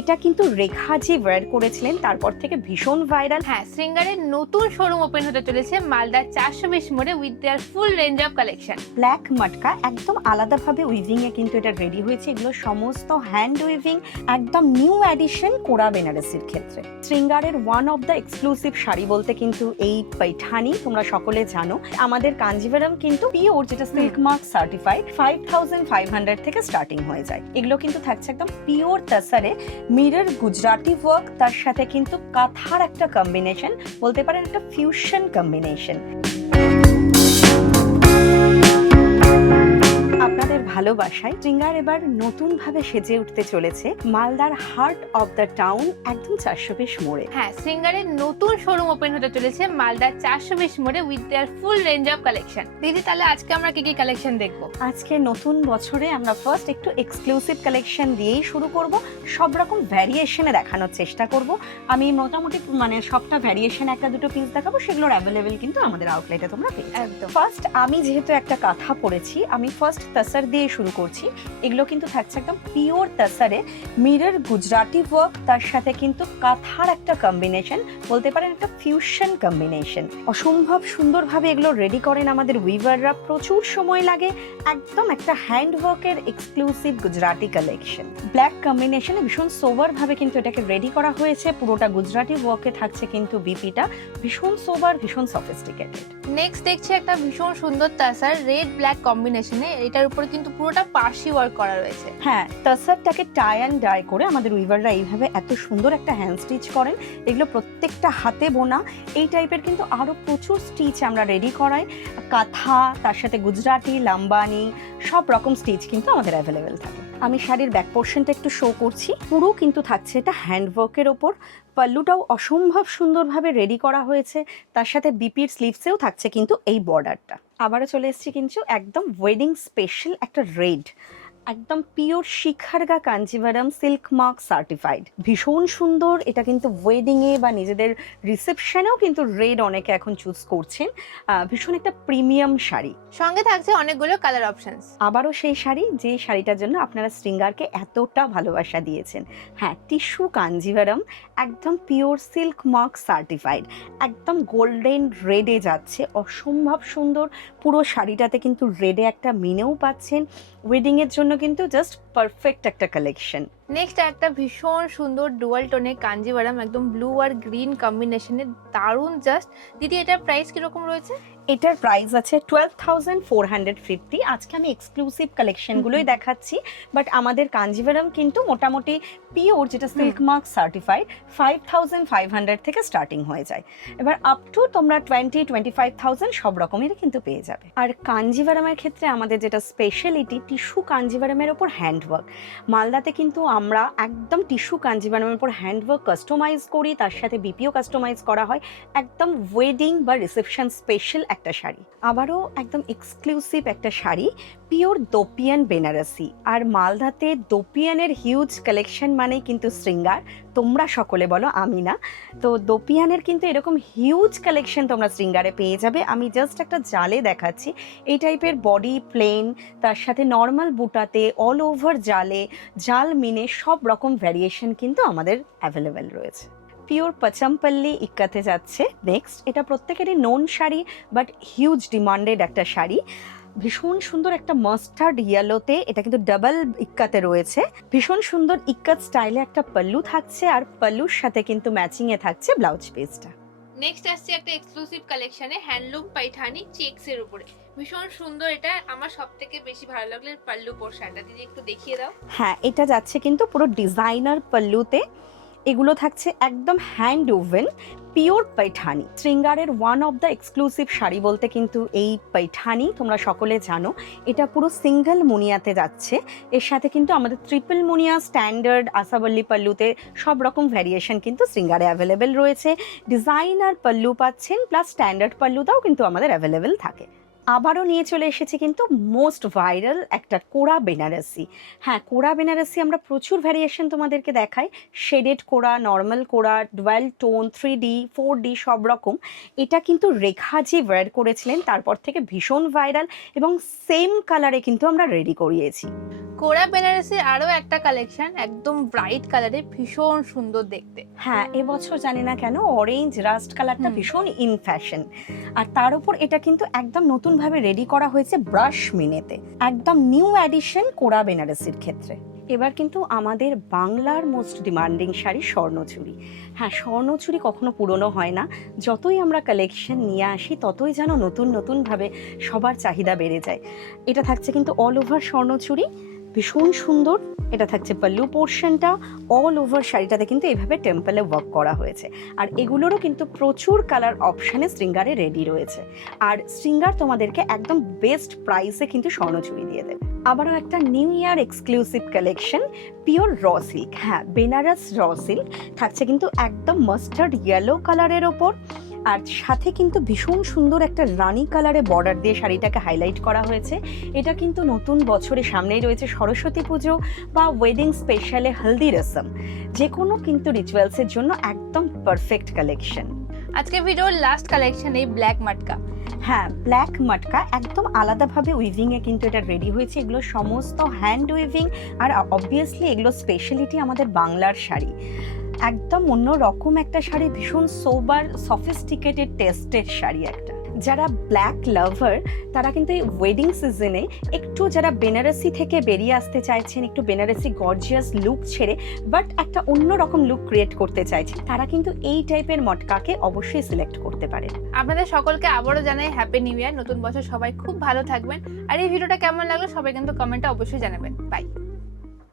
এটা কিন্তু রেখাজি ওয়্যার করেছিলেন, তারপর থেকে ভীষণ ভাইরাল। হ্যাঁ, শৃঙ্গারের নতুন শোরুম ওপেন হতে চলেছে মালদার 420 মোড়ে with their full range of collection. Black মটকা একদম আলাদাভাবে উইভিং এ কিন্তু এটা রেডি হয়েছে। এগুলো সমস্ত হ্যান্ড উইভিং, একদম নিউ এডিশন কোরা বেনারসির ক্ষেত্রে। শৃঙ্গারের one of the exclusive sari বলতে কিন্তু এই पैठानी, তোমরা সকলে জানো। আমাদের কাঞ্জিভারাম কিন্তু পিওর, যেটা সিল্ক মার্ক সার্টিফাইড, 5500 থেকে স্টার্টিং হয়ে যায়। এগুলো কিন্তু থাকছে একদম পিওর তাসারে, মিরর গুজরাটি ওয়ার্ক, তার সাথে কিন্তু কাঁথার একটা কম্বিনেশন, বলতে পারেন একটা ফিউশন কম্বিনেশন। আপনাদের ভালোবাসায় শৃঙ্গার এবার নতুন ভাবে সেজে উঠতে চলেছে মালদার হার্ট অফ দ্য টাউন, একদম 420 মোড়ে। হ্যাঁ, শৃঙ্গারের নতুন শোরুম ওপেন হতে চলেছে মালদার 420 মোড়ে with their full range of collection. দিদি, তাহলে আজকে আমরা কি কি কালেকশন দেখবো? আজকে নতুন বছরে আমরা ফার্স্ট একটু এক্সক্লুসিভ কালেকশন দিয়েই শুরু করব। সব রকম ভ্যারিয়েশনে দেখানোর চেষ্টা করব। আমি মোটামুটি সবটা ভ্যারিয়েশন একটা দুটো পিস দেখাবো, সেগুলোর অ্যাভেলেবেল কিন্তু আমাদের আউটলেটে তোমরা পেয়ে যাবে। একদম। ফার্স্ট আমি যেহেতু একটা কাঁথা পরেছি, আমি ফার্স্ট তাসার দিয়ে শুরু করছি। এগুলো কিন্তু থাকছে একদম পিওর তাসারে, মিরর গুজরাটি ওয়ার্ক, তার সাথে কিন্তু কাঁথার একটা কম্বিনেশন, বলতে পারেন একটা ফিউশন কম্বিনেশন। অসম্ভব সুন্দরভাবে এগুলো রেডি করেন আমাদের উইভাররা, প্রচুর সময় লাগে। একদম একটা হ্যান্ড ওয়ার্কের এক্সক্লুসিভ গুজরাটি কালেকশন। ব্ল্যাক কম্বিনেশনে ভীষণ সোবার ভাবে কিন্তু এটাকে রেডি করা হয়েছে। পুরোটা গুজরাটি ওয়ার্কে থাকছে কিন্তু বিপিটা, ভীষণ সোবার, ভীষণ সফিস্টিকেটেড। নেক্সট দেখছি একটা ভীষণ সুন্দর তাসার রেড ব্ল্যাক কম্বিনেশনে, এটার উপরে কিন্তু পুরোটা পার্সি ওয়ার্ক করা রয়েছে। হ্যাঁ, তাসারটাকে টাই অ্যান্ড ডাই করে আমাদের উইভাররা এইভাবে এত সুন্দর একটা হ্যান্ড স্টিচ করেন। এগুলো প্রত্যেকটা হাতে বোনা। এই টাইপের কিন্তু আরো প্রচুর স্টিচ আমরা রেডি করাই। কাঁথা, তার সাথে গুজরাটি, লাম্বানি, সব রকম স্টিচ কিন্তু আমাদের অ্যাভেলেবেল থাকে। আমি শাড়ির ব্যাক পোর্শনটা একটু শো করছি। পুরো কিন্তু থাকছে এটা হ্যান্ডওয়ার্কের ওপর। পাল্লুটাও অসম্ভব সুন্দরভাবে রেডি করা হয়েছে, তার সাথে বিপির স্লিভসেও থাকছে কিন্তু এই বর্ডারটা। আবারও চলে এসেছি কিন্তু একদম ওয়েডিং স্পেশাল একটা রেড, একদম পিওর শিখারগা কাঞ্জিভারাম সিল্ক মার্ক সার্টিফাইড, ভীষণ সুন্দর। এটা কিন্তু ওয়েডিং এ বা নিজেদের রিসেপশনেও কিন্তু রেড অনেকে এখন চুজ করছেন। ভীষণ একটা প্রিমিয়াম শাড়ি, সঙ্গে থাকছে অনেকগুলো কালার অপশনস। আবারও সেই শাড়ি, যে শাড়িটার জন্য আপনারা শৃঙ্গারকে এতটা ভালোবাসা দিয়েছেন। হ্যাঁ, টিস্যু কাঞ্জিভারাম, একদম পিওর সিল্ক মার্ক সার্টিফাইড, একদম গোল্ডেন রেডে যাচ্ছে, অসম্ভব সুন্দর। পুরো শাড়িটাতে কিন্তু রেডে একটা মিনেও পাচ্ছেন। ওয়েডিং এর জন্য কিন্তু জাস্ট পারফেক্ট একটা কালেকশন। নেক্সট একটা ভীষণ সুন্দর ডুয়াল টোনে কাঞ্জিভারাম, একদম ব্লু আর গ্রিন কম্বিনেশনে, দারুণ জাস্ট। দিদি, এটার প্রাইস কিরকম রয়েছে? এটার প্রাইস আছে 12,450। আজকে আমি এক্সক্লুসিভ কালেকশনগুলোই দেখাচ্ছি, বাট আমাদের কাঞ্জিভারাম কিন্তু মোটামুটি পিওর, যেটা সিল্ক মার্ক সার্টিফাইড, 5500 থেকে স্টার্টিং হয়ে যায়। এবার আপ টু তোমরা 20-25,000 সব রকমেরই কিন্তু পেয়ে যাবে। আর কাঞ্জিভারামের ক্ষেত্রে আমাদের যেটা স্পেশালিটি, টিস্যু কাঞ্জিভারামের ওপর হ্যান্ডওয়ার্ক। মালদাতে কিন্তু আমরা একদম টিস্যু কাঞ্জিভারামের উপর হ্যান্ডওয়ার্ক কাস্টমাইজ করি, তার সাথে বিপিও কাস্টমাইজ করা হয়। একদম ওয়েডিং বা রিসেপশন স্পেশাল একটা শাড়ি। আবারও একদম এক্সক্লুসিভ একটা শাড়ি, পিওর দোপিয়ান বেনারসি। আর মালদাতে দোপিয়ানের হিউজ কালেকশন মানেই কিন্তু শৃঙ্গার। তোমরা সকলে বলো, আমি না। তো দোপিয়ানের কিন্তু এরকম হিউজ কালেকশন তোমরা শৃঙ্গারে পেয়ে যাবে। আমি জাস্ট একটা জালে দেখাচ্ছি। এই টাইপের বডি প্লেন, তার সাথে নর্মাল বুটাতে, অল ওভার জালে, জাল মিনে সব রকম ভ্যারিয়েশন কিন্তু আমাদের অ্যাভেলেবেল রয়েছে। পিওর পচামপল্লি ইক্কাতে যাচ্ছে নেক্সট। এটা প্রত্যেকেরই known sari, but huge demanded একটা শাড়ি। ভীষণ সুন্দর একটা মাস্টার্ড ইয়েলোতে, এটা কিন্তু ডাবল ইক্কাতে রয়েছে। ভীষণ সুন্দর ইক্কাত স্টাইলে একটা পাল্লু থাকছে, আর পাল্লুর সাথে কিন্তু ম্যাচিং এ থাকছে ব্লাউজ পিসটা। নেক্সট আসছে একটা এক্সক্লুসিভ কালেকশনে হ্যান্ডলুম পাইঠানি চেকস এর উপরে, ভীষণ সুন্দর। এটা আমার সবথেকে বেশি ভালো লাগলো পাল্লু পোরশনটা। দিদি, একটু দেখিয়ে দাও। হ্যাঁ, এটা যাচ্ছে কিন্তু পুরো ডিজাইনার পাল্লুতে। এগুলো থাকছে একদম হ্যান্ড ওভেন পিওর पैठानी। শৃঙ্গারের one of the exclusive sari বলতে কিন্তু এই पैठानी, তোমরা সকলে জানো। এটা পুরো সিঙ্গেল মুনিয়াতে যাচ্ছে। এর সাথে কিন্তু আমাদের ট্রিপল মুনিয়া, স্ট্যান্ডার্ড, আসাবল্লি পাল্লুতে সব রকম ভ্যারিয়েশন কিন্তু শৃঙ্গারে অ্যাভেলেবেল রয়েছে। ডিজাইনার পাল্লু পাচ্ছেন, প্লাস স্ট্যান্ডার্ড পাল্লুটাও কিন্তু আমাদের অ্যাভেলেবেল থাকে। আবারও নিয়ে চলে এসেছি কিন্তু মোস্ট ভাইরাল একটা কোরা বেনারসি। হ্যাঁ, কোরা বেনারসি আমরা প্রচুর ভ্যারিয়েশন তোমাদেরকে দেখাই, শেডেড কোরা, নর্মাল কোরা, ডুয়াল টোন, 3D 4D সব রকম। এটা কিন্তু রেখাজি ওয়্যার করেছিলেন, তারপর থেকে ভীষণ ভাইরাল এবং সেম কালারে কিন্তু আমরা রেডি করিয়েছি। কোরা বেনারসির আরো একটা কালেকশন একদম ব্রাইট কালারে, ভীষণ সুন্দর দেখতে। হ্যাঁ, এবছর জানি না কেন অরেঞ্জ রাস্ট কালারটা ভীষণ ইন ফ্যাশন, আর তার উপর এটা কিন্তু একদম নতুনভাবে রেডি করা হয়েছে ব্রাশ মিনেতে, একদম নিউ অ্যাডিশন কোরা বেনারসির ক্ষেত্রে। এবার কিন্তু আমাদের বাংলার মোস্ট ডিমান্ডিং শাড়ি স্বর্ণচুরি। হ্যাঁ, স্বর্ণচুরি কখনো পুরনো হয় না, যতই আমরা কালেকশন নিয়ে আসি ততই যেন নতুন নতুনভাবে সবার চাহিদা বেড়ে যায়। এটা থাকছে কিন্তু অল ওভার স্বর্ণচুরি, ভীষণ সুন্দর। এটা থাকছে পাল্লু পোর্শনটা, অল ওভার শাড়িটাতে কিন্তু এইভাবে টেম্পলে ওয়ার্ক করা হয়েছে, আর এগুলোরও কিন্তু প্রচুর কালার অপশানে শৃঙ্গারে রেডি রয়েছে। আর শৃঙ্গার তোমাদেরকে একদম বেস্ট প্রাইসে কিন্তু স্বর্ণচুরি দিয়ে দেবে। আবারও একটা new year exclusive collection, pure raw silk. হ্যাঁ, বেনারস র সিল্ক থাকছে কিন্তু একদম মাস্টার্ড ইয়েলো কালারের ওপর, আর সাথে কিন্তু ভীষণ সুন্দর একটা রানি কালারে বর্ডার দিয়ে শাড়িটাকে হাইলাইট করা হয়েছে। এটা কিন্তু নতুন বছরের সামনেই রয়েছে সরস্বতী পুজো বা ওয়েডিং স্পেশালে হলদি রসম, যে কোনো কিন্তু রিচুয়ালসের জন্য একদম পারফেক্ট কালেকশন। আজকে ভিডিওর লাস্ট কালেকশন এই ব্ল্যাক মাটকা। হ্যাঁ, ব্ল্যাক মাটকা একদম আলাদাভাবে উইভিংয়ে কিন্তু এটা রেডি হয়েছে। এগুলো সমস্ত হ্যান্ড উইভিং, আর অবভিয়াসলি এগুলো স্পেশালিটি আমাদের বাংলার শাড়ি। একদম অন্য রকম একটা শাড়ি, ভীষণ সোবার সফিস্টিকেটেড টেস্টেড শাড়ি একটা। যারা ব্ল্যাক লাভার তারা কিন্তু এই ওয়েডিং সিজনে একটু, যারা বেনারসি থেকে বেরিয়ে আসতে চাইছেন, একটু বেনারসি গর্জিয়াস লুক ছেড়ে বাট একটা অন্য রকম লুক ক্রিয়েট করতে চাইছেন, তারা কিন্তু এই টাইপের মটকাকে অবশ্যই সিলেক্ট করতে পারেন। আপনাদের সকলকে আবারও জানাই হ্যাপি নিউ ইয়ার, নতুন বছর সবাই খুব ভালো থাকবেন। আর এই ভিডিওটা কেমন লাগলো সবাই কিন্তু কমেন্টে অবশ্যই জানাবেন। বাই।